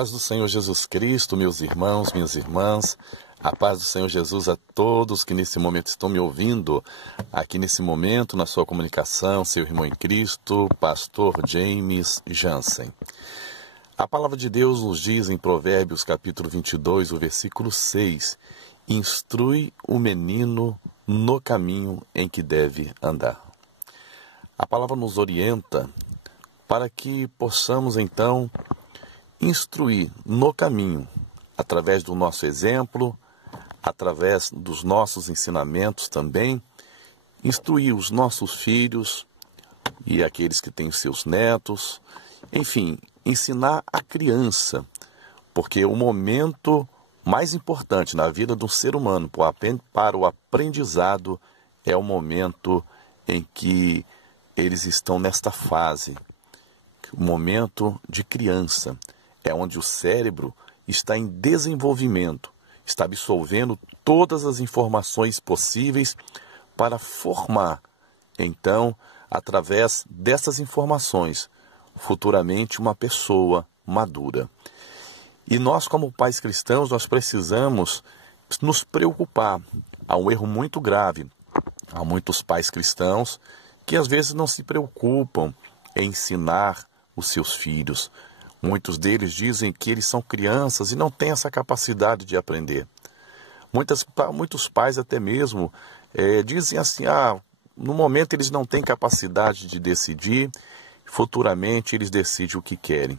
paz do Senhor Jesus Cristo, meus irmãos, minhas irmãs, a paz do Senhor Jesus a todos que nesse momento estão me ouvindo, aqui nesse momento na sua comunicação, seu irmão em Cristo, pastor James Jansen. A palavra de Deus nos diz em Provérbios capítulo 22, o versículo 6, instrui o menino no caminho em que deve andar. A palavra nos orienta para que possamos então instruir no caminho, através do nosso exemplo, através dos nossos ensinamentos também, instruir os nossos filhos e aqueles que têm seus netos, enfim, ensinar a criança, porque o momento mais importante na vida do ser humano para o aprendizado é o momento em que eles estão nesta fase, o momento de criança. É onde o cérebro está em desenvolvimento, está absorvendo todas as informações possíveis para formar, então, através dessas informações, futuramente uma pessoa madura. E nós, como pais cristãos, nós precisamos nos preocupar. Há um erro muito grave. Há muitos pais cristãos que às vezes não se preocupam em ensinar os seus filhos. Muitos deles dizem que eles são crianças e não têm essa capacidade de aprender. Muitos pais até mesmo dizem assim, no momento eles não têm capacidade de decidir, futuramente eles decidem o que querem.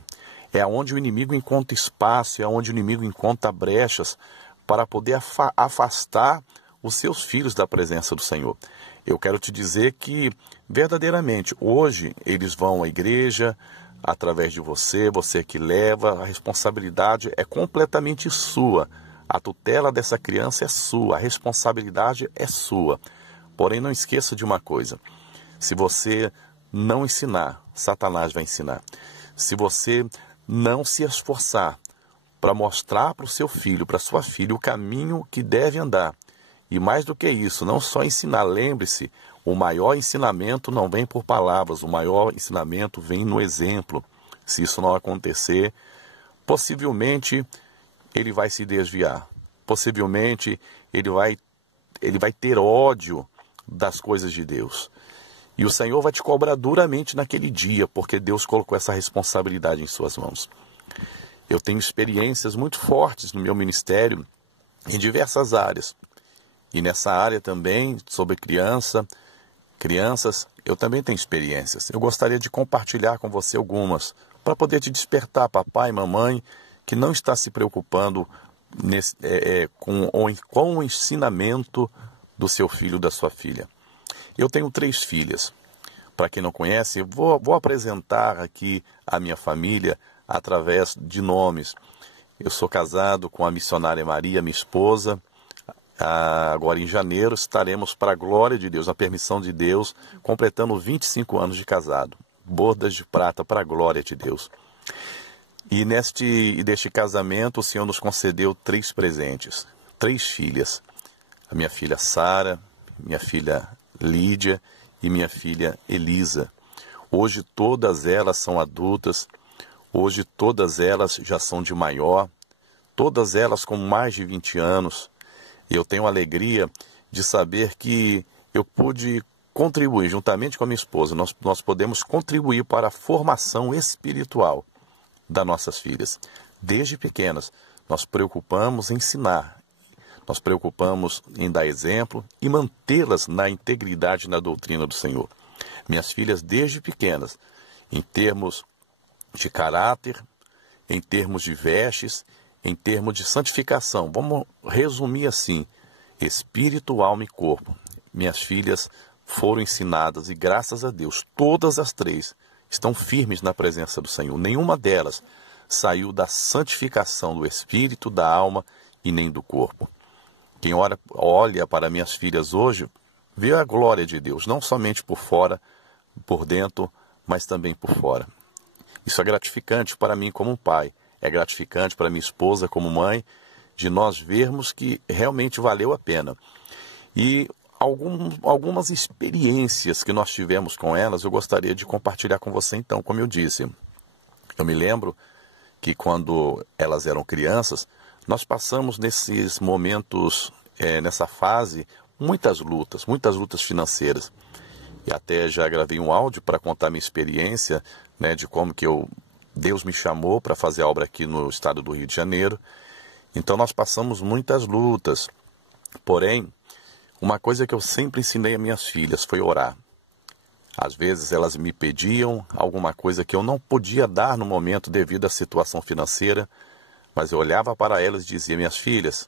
É onde o inimigo encontra espaço, é onde o inimigo encontra brechas para poder afastar os seus filhos da presença do Senhor. Eu quero te dizer que, verdadeiramente, hoje eles vão à igreja, através de você que leva, a responsabilidade é completamente sua. A tutela dessa criança é sua, a responsabilidade é sua. Porém, não esqueça de uma coisa, se você não ensinar, Satanás vai ensinar. Se você não se esforçar para mostrar para o seu filho, para a sua filha, o caminho que deve andar, e mais do que isso, não só ensinar, lembre-se, o maior ensinamento não vem por palavras, o maior ensinamento vem no exemplo. Se isso não acontecer, possivelmente ele vai se desviar. Possivelmente ele vai ter ódio das coisas de Deus. E o Senhor vai te cobrar duramente naquele dia, porque Deus colocou essa responsabilidade em suas mãos. Eu tenho experiências muito fortes no meu ministério, em diversas áreas. E nessa área também, sobre crianças, eu também tenho experiências. Eu gostaria de compartilhar com você algumas, para poder te despertar, papai e mamãe, que não está se preocupando com o ensinamento do seu filho, da sua filha. Eu tenho 3 filhas. Para quem não conhece, vou apresentar aqui a minha família através de nomes. Eu sou casado com a missionária Maria, minha esposa. Agora em janeiro estaremos, para a glória de Deus, a permissão de Deus, completando 25 anos de casado. Bodas de prata para a glória de Deus. E deste casamento o Senhor nos concedeu 3 presentes, 3 filhas. A minha filha Sara, minha filha Lídia e minha filha Elisa. Hoje todas elas são adultas, hoje todas elas já são de maior, todas elas com mais de 20 anos. Eu tenho a alegria de saber que eu pude contribuir, juntamente com a minha esposa, nós podemos contribuir para a formação espiritual das nossas filhas. Desde pequenas, nós preocupamos em ensinar, nós preocupamos em dar exemplo e mantê-las na integridade na doutrina do Senhor. Minhas filhas, desde pequenas, em termos de caráter, em termos de vestes, em termos de santificação, vamos resumir assim, espírito, alma e corpo. Minhas filhas foram ensinadas e graças a Deus, todas as 3 estão firmes na presença do Senhor. Nenhuma delas saiu da santificação do espírito, da alma e nem do corpo. Quem olha para minhas filhas hoje, vê a glória de Deus, não somente por fora, por dentro, mas também por fora. Isso é gratificante para mim como pai, é gratificante para minha esposa como mãe, de nós vermos que realmente valeu a pena. E algumas experiências que nós tivemos com elas, eu gostaria de compartilhar com você então, como eu disse. Eu me lembro que quando elas eram crianças, nós passamos nesses momentos, nessa fase, muitas lutas financeiras. E até já gravei um áudio para contar minha experiência, né, de como que Deus me chamou para fazer a obra aqui no estado do Rio de Janeiro. Então nós passamos muitas lutas. Porém, uma coisa que eu sempre ensinei a minhas filhas foi orar. Às vezes elas me pediam alguma coisa que eu não podia dar no momento devido à situação financeira, mas eu olhava para elas e dizia: minhas filhas,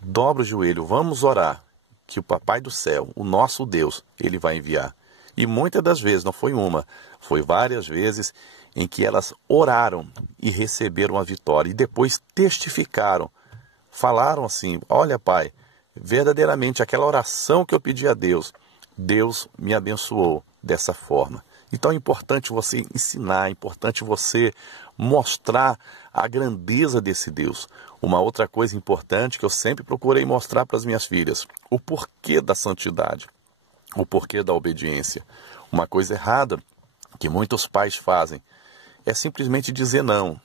dobra o joelho, vamos orar, que o Papai do Céu, o nosso Deus, Ele vai enviar. E muitas das vezes, não foi uma, foi várias vezes em que elas oraram e receberam a vitória e depois testificaram, falaram assim: olha, Pai, verdadeiramente aquela oração que eu pedi a Deus, Deus me abençoou dessa forma. Então é importante você ensinar, é importante você mostrar a grandeza desse Deus. Uma outra coisa importante que eu sempre procurei mostrar para as minhas filhas: o porquê da santidade, o porquê da obediência. Uma coisa errada que muitos pais fazem é simplesmente dizer não.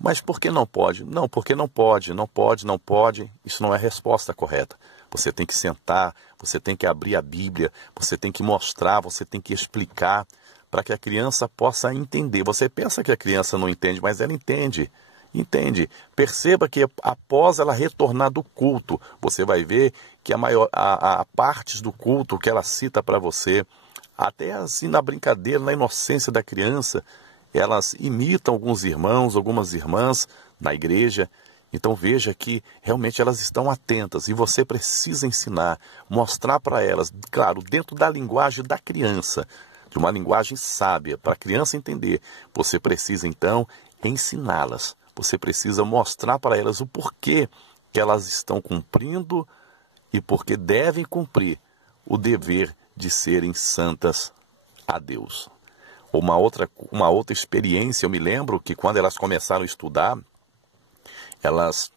Mas por que não pode? Não, porque não pode, não pode, não pode. Isso não é a resposta correta. Você tem que sentar, você tem que abrir a Bíblia, você tem que mostrar, você tem que explicar para que a criança possa entender. Você pensa que a criança não entende, mas ela entende. Entende? Perceba que após ela retornar do culto, você vai ver que a partes do culto que ela cita para você, até assim na brincadeira, na inocência da criança, elas imitam alguns irmãos, algumas irmãs na igreja. Então veja que realmente elas estão atentas e você precisa ensinar, mostrar para elas, claro, dentro da linguagem da criança, de uma linguagem sábia, para a criança entender. Você precisa então ensiná-las, você precisa mostrar para elas o porquê que elas estão cumprindo e porque devem cumprir o dever de serem santas a Deus. Uma outra experiência, eu me lembro que quando elas começaram a estudar, elas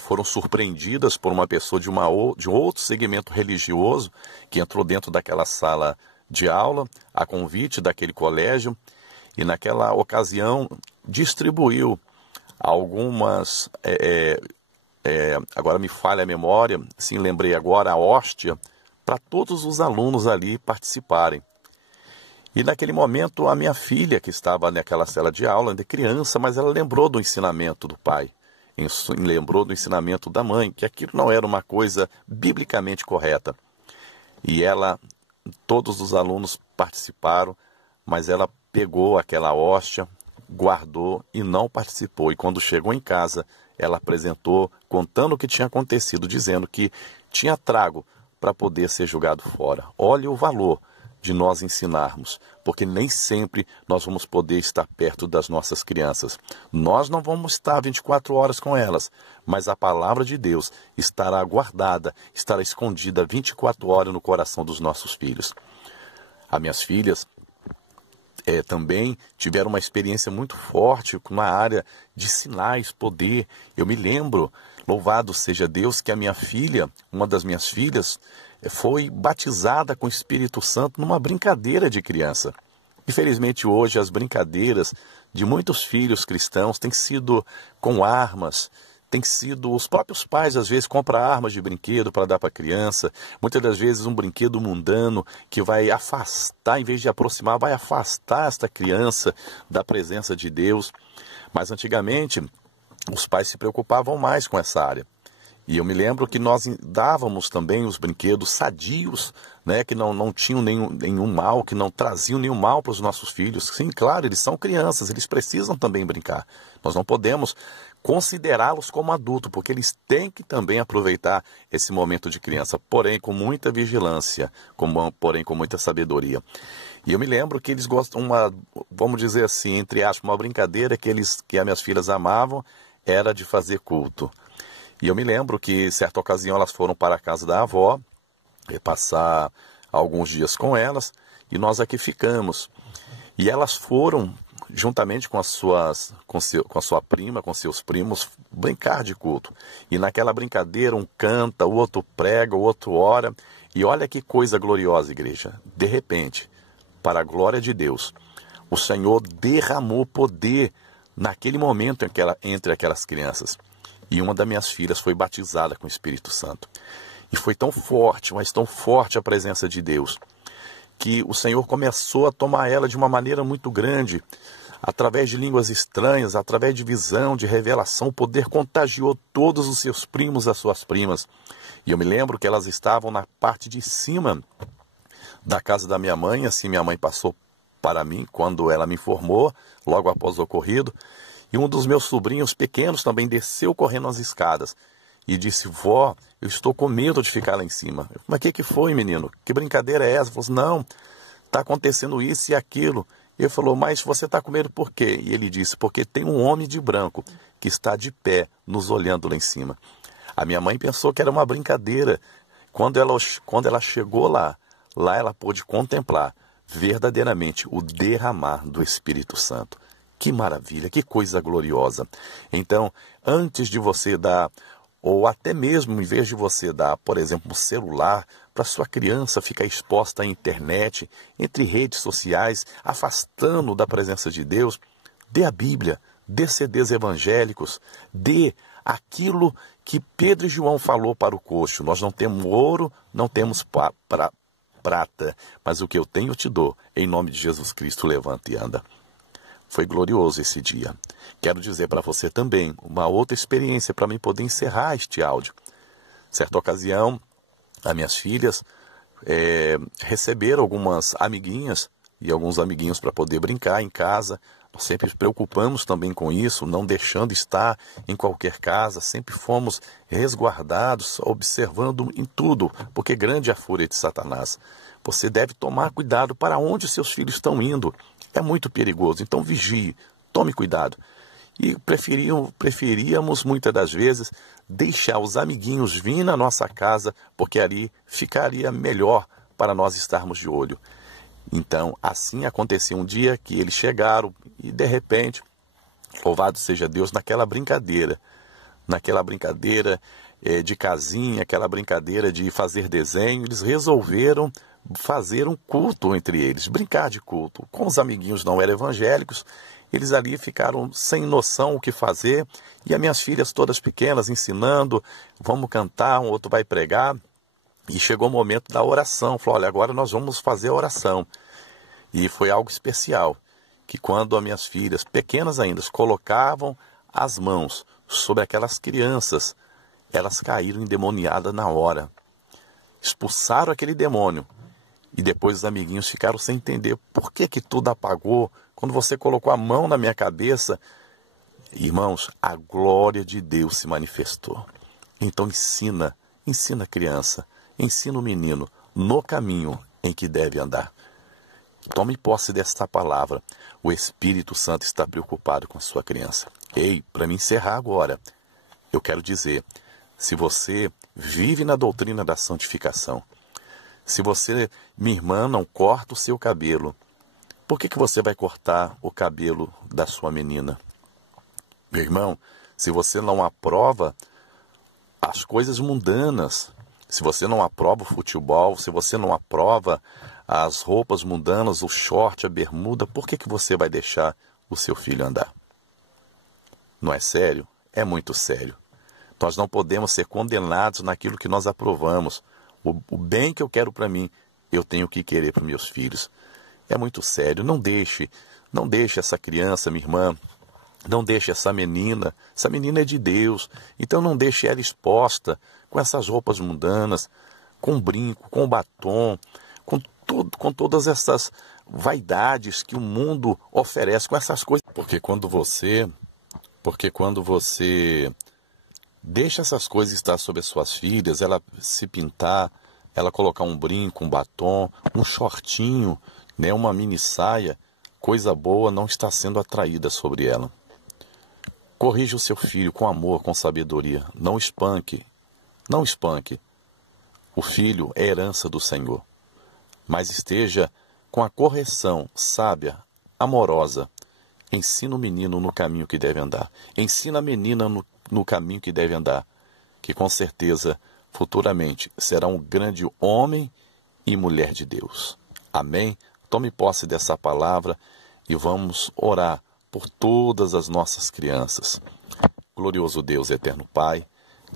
foram surpreendidas por uma pessoa de outro segmento religioso que entrou dentro daquela sala de aula, a convite daquele colégio, e naquela ocasião distribuiu algumas, agora me falha a memória, sim, lembrei agora, a hóstia, para todos os alunos ali participarem. E naquele momento a minha filha, que estava naquela sala de aula, ainda criança, mas ela lembrou do ensinamento do pai, lembrou do ensinamento da mãe, que aquilo não era uma coisa biblicamente correta. E todos os alunos participaram, mas ela pegou aquela hóstia, guardou e não participou. E quando chegou em casa, ela apresentou, contando o que tinha acontecido, dizendo que tinha trago para poder ser jogado fora. Olha o valor de nós ensinarmos, porque nem sempre nós vamos poder estar perto das nossas crianças. Nós não vamos estar 24 horas com elas, mas a palavra de Deus estará guardada, estará escondida 24 horas no coração dos nossos filhos. As minhas filhas também tiveram uma experiência muito forte na área de sinais, poder. Eu me lembro, louvado seja Deus, que a minha filha, uma das minhas filhas, foi batizada com o Espírito Santo numa brincadeira de criança. Infelizmente hoje as brincadeiras de muitos filhos cristãos têm sido com armas, tem sido, os próprios pais às vezes compram armas de brinquedo para dar para a criança, muitas das vezes um brinquedo mundano que vai afastar, em vez de aproximar, vai afastar esta criança da presença de Deus. Mas antigamente os pais se preocupavam mais com essa área. E eu me lembro que nós dávamos também os brinquedos sadios, né, que não tinham nenhum mal, que não traziam nenhum mal para os nossos filhos. Sim, claro, eles são crianças, eles precisam também brincar. Nós não podemos considerá-los como adultos, porque eles têm que também aproveitar esse momento de criança, porém com muita vigilância, porém com muita sabedoria. E eu me lembro que eles gostam, vamos dizer assim, entre aspas, uma brincadeira que as minhas filhas amavam, era de fazer culto. E eu me lembro que, certa ocasião, elas foram para a casa da avó, passar alguns dias com elas, e nós aqui ficamos. E elas foram, juntamente com a sua prima, com seus primos, brincar de culto. E naquela brincadeira, um canta, o outro prega, o outro ora. E olha que coisa gloriosa, igreja. De repente, para a glória de Deus, o Senhor derramou poder naquele momento entre aquelas crianças. E uma das minhas filhas foi batizada com o Espírito Santo. E foi tão forte, mas tão forte a presença de Deus, que o Senhor começou a tomar ela de uma maneira muito grande, através de línguas estranhas, através de visão, de revelação. O poder contagiou todos os seus primos, as suas primas. E eu me lembro que elas estavam na parte de cima da casa da minha mãe. Assim minha mãe passou para mim quando ela me informou, logo após o ocorrido. E um dos meus sobrinhos pequenos também desceu correndo as escadas e disse: vó, eu estou com medo de ficar lá em cima. Eu, mas o que foi, menino? Que brincadeira é essa? Ele falou assim: não, está acontecendo isso e aquilo. Ele falou: mas você está com medo por quê? E ele disse: porque tem um homem de branco que está de pé nos olhando lá em cima. A minha mãe pensou que era uma brincadeira. Quando ela chegou lá ela pôde contemplar verdadeiramente o derramar do Espírito Santo. Que maravilha, que coisa gloriosa. Então, antes de você dar, ou até mesmo em vez de você dar, por exemplo, um celular para sua criança ficar exposta à internet, entre redes sociais, afastando da presença de Deus, dê a Bíblia, dê CDs evangélicos, dê aquilo que Pedro e João falou para o coxo: nós não temos ouro, não temos prata, mas o que eu tenho eu te dou. Em nome de Jesus Cristo, levanta e anda. Foi glorioso esse dia. Quero dizer para você também uma outra experiência para mim poder encerrar este áudio. Certa ocasião, as minhas filhas receberam algumas amiguinhas e alguns amiguinhos para poder brincar em casa. Nós sempre nos preocupamos também com isso, não deixando estar em qualquer casa. Sempre fomos resguardados, observando em tudo, porque grande é a fúria de Satanás. Você deve tomar cuidado para onde seus filhos estão indo. É muito perigoso, então vigie, tome cuidado. E preferíamos muitas das vezes deixar os amiguinhos vir na nossa casa, porque ali ficaria melhor para nós estarmos de olho. Então, assim acontecia um dia que eles chegaram e, de repente, louvado seja Deus, naquela brincadeira de casinha, aquela brincadeira de fazer desenho, eles resolveram fazer um culto entre eles, brincar de culto. Como os amiguinhos não eram evangélicos, eles ali ficaram sem noção o que fazer, e as minhas filhas todas pequenas ensinando: vamos cantar, um outro vai pregar. E chegou o momento da oração. Falou: olha, agora nós vamos fazer a oração. E foi algo especial, que quando as minhas filhas, pequenas ainda, colocavam as mãos sobre aquelas crianças, elas caíram endemoniadas na hora. Expulsaram aquele demônio. E depois os amiguinhos ficaram sem entender por que tudo apagou. Quando você colocou a mão na minha cabeça, irmãos, a glória de Deus se manifestou. Então ensina a criança, ensina o menino no caminho em que deve andar. Tome posse desta palavra. O Espírito Santo está preocupado com a sua criança. Ei, para me encerrar agora, eu quero dizer: se você vive na doutrina da santificação, se você, minha irmã, não corta o seu cabelo, por que você vai cortar o cabelo da sua menina? Meu irmão, se você não aprova as coisas mundanas, se você não aprova o futebol, se você não aprova as roupas mundanas, o short, a bermuda, por que você vai deixar o seu filho andar? Não é sério? É muito sério. Nós não podemos ser condenados naquilo que nós aprovamos. O bem que eu quero para mim, eu tenho que querer para meus filhos. É muito sério. Não deixe essa criança, minha irmã, não deixe essa menina é de Deus, então não deixe ela exposta com essas roupas mundanas, com brinco, com batom, com todas essas vaidades que o mundo oferece, com essas coisas. Porque quando você deixa essas coisas estar sobre as suas filhas, ela se pintar, ela colocar um brinco, um batom, um shortinho, né, uma mini saia, coisa boa não está sendo atraída sobre ela. Corrija o seu filho com amor, com sabedoria. Não espanque. Não espanque. O filho é herança do Senhor. Mas esteja com a correção sábia, amorosa. Ensina o menino no caminho que deve andar. Ensina a menina no caminho que deve andar. Que com certeza, futuramente, será um grande homem e mulher de Deus. Amém? Tome posse dessa palavra e vamos orar por todas as nossas crianças. Glorioso Deus, eterno Pai,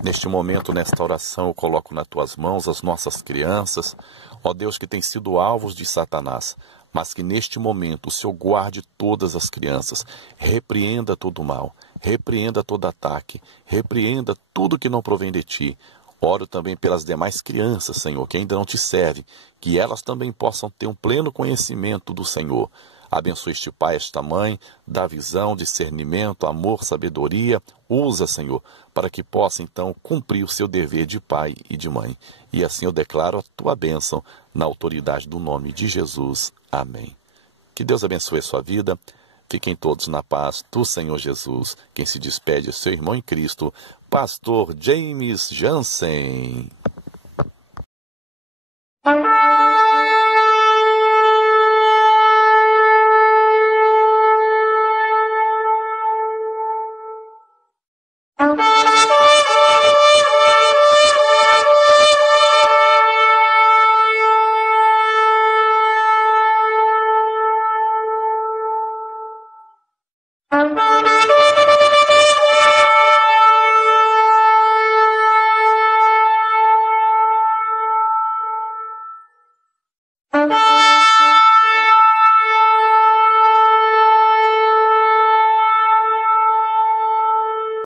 neste momento, nesta oração, eu coloco nas tuas mãos as nossas crianças, ó Deus, que têm sido alvos de Satanás, mas que neste momento o Senhor guarde todas as crianças, repreenda todo o mal, repreenda todo ataque, repreenda tudo que não provém de ti. Oro também pelas demais crianças, Senhor, que ainda não te servem, que elas também possam ter um pleno conhecimento do Senhor. Abençoe este pai, esta mãe, dá visão, discernimento, amor, sabedoria. Usa, Senhor, para que possa então cumprir o seu dever de pai e de mãe. E assim eu declaro a tua bênção na autoridade do nome de Jesus. Amém. Que Deus abençoe a sua vida. Fiquem todos na paz do Senhor Jesus. Quem se despede é seu irmão em Cristo, Pastor James Jansen.